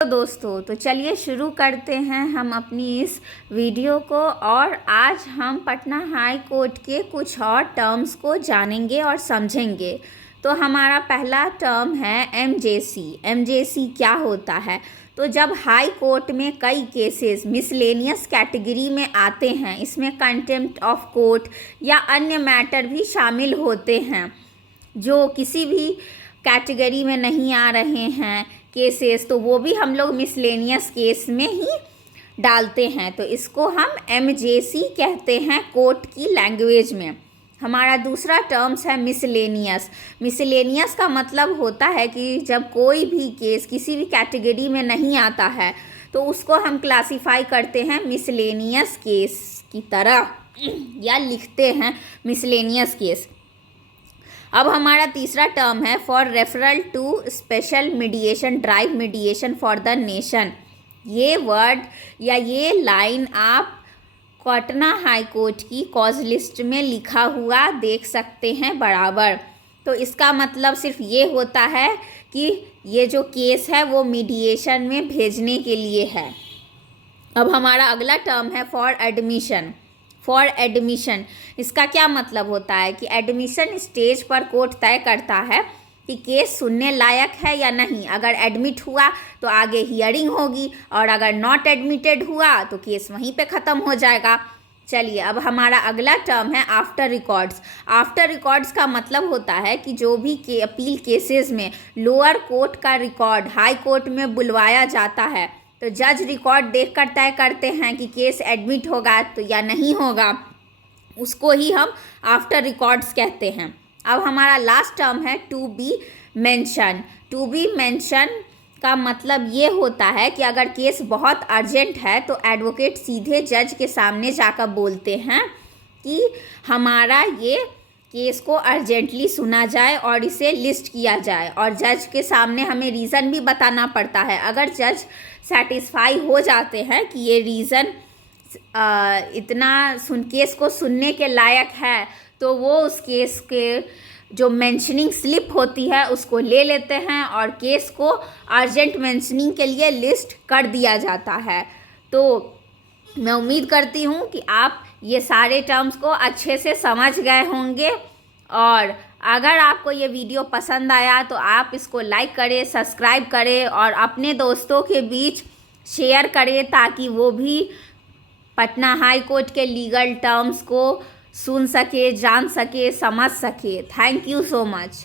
तो दोस्तों तो चलिए शुरू करते हैं हम अपनी इस वीडियो को। और आज हम पटना हाई कोर्ट के कुछ और टर्म्स को जानेंगे और समझेंगे। तो हमारा पहला टर्म है एमजेसी। एमजेसी क्या होता है? तो जब हाई कोर्ट में कई केसेस मिसलेनियस कैटेगरी में आते हैं, इसमें कंटेम्प्ट ऑफ कोर्ट या अन्य मैटर भी शामिल होते हैं जो किसी भी कैटेगरी में नहीं आ रहे हैं केसेस, तो वो भी हम लोग मिसलेनियस केस में ही डालते हैं। तो इसको हम एमजेसी कहते हैं कोर्ट की लैंग्वेज में। हमारा दूसरा टर्म्स है मिसलेनियस। मिसलेनियस का मतलब होता है कि जब कोई भी केस किसी भी कैटेगरी में नहीं आता है तो उसको हम क्लासिफाई करते हैं मिसलेनियस केस की तरह या लिखते हैं मिसलेनियस केस। अब हमारा तीसरा टर्म है for referral to special mediation drive mediation for the nation. ये वर्ड या ये लाइन आप पटना हाई कोर्ट की कॉज लिस्ट में लिखा हुआ देख सकते हैं बराबर। तो इसका मतलब सिर्फ ये होता है कि ये जो केस है वो मीडिएशन में भेजने के लिए है। अब हमारा अगला टर्म है फॉर एडमिशन। फॉर एडमिशन इसका क्या मतलब होता है कि एडमिशन स्टेज पर कोर्ट तय करता है कि केस सुनने लायक है या नहीं। अगर एडमिट हुआ तो आगे हियरिंग होगी और अगर नॉट एडमिटेड हुआ तो केस वहीं पे ख़त्म हो जाएगा। चलिए अब हमारा अगला टर्म है आफ्टर रिकॉर्ड्स। आफ्टर रिकॉर्ड्स का मतलब होता है कि जो भी अपील केसेस में लोअर कोर्ट का रिकॉर्ड हाई कोर्ट में बुलवाया जाता है तो जज रिकॉर्ड देखकर तय करते हैं कि केस एडमिट होगा तो या नहीं होगा, उसको ही हम आफ्टर रिकॉर्ड्स कहते हैं। अब हमारा लास्ट टर्म है to be mention. To be mention का मतलब ये होता है कि अगर केस बहुत अर्जेंट है तो एडवोकेट सीधे जज के सामने जाकर बोलते हैं कि हमारा ये केस को अर्जेंटली सुना जाए और इसे लिस्ट किया जाए, और जज के सामने हमें रीज़न भी बताना पड़ता है। अगर जज सेटिस्फाई हो जाते हैं कि ये रीज़न इतना केस को सुनने के लायक है तो वो उस केस के जो मेंशनिंग स्लिप होती है उसको ले लेते हैं और केस को अर्जेंट मेंशनिंग के लिए लिस्ट कर दिया जाता है। तो मैं उम्मीद करती हूँ कि आप ये सारे टर्म्स को अच्छे से समझ गए होंगे, और अगर आपको ये वीडियो पसंद आया तो आप इसको लाइक करें, सब्सक्राइब करें और अपने दोस्तों के बीच शेयर करें ताकि वो भी पटना हाई कोर्ट के लीगल टर्म्स को सुन सके, जान सके, समझ सके। Thank you so much.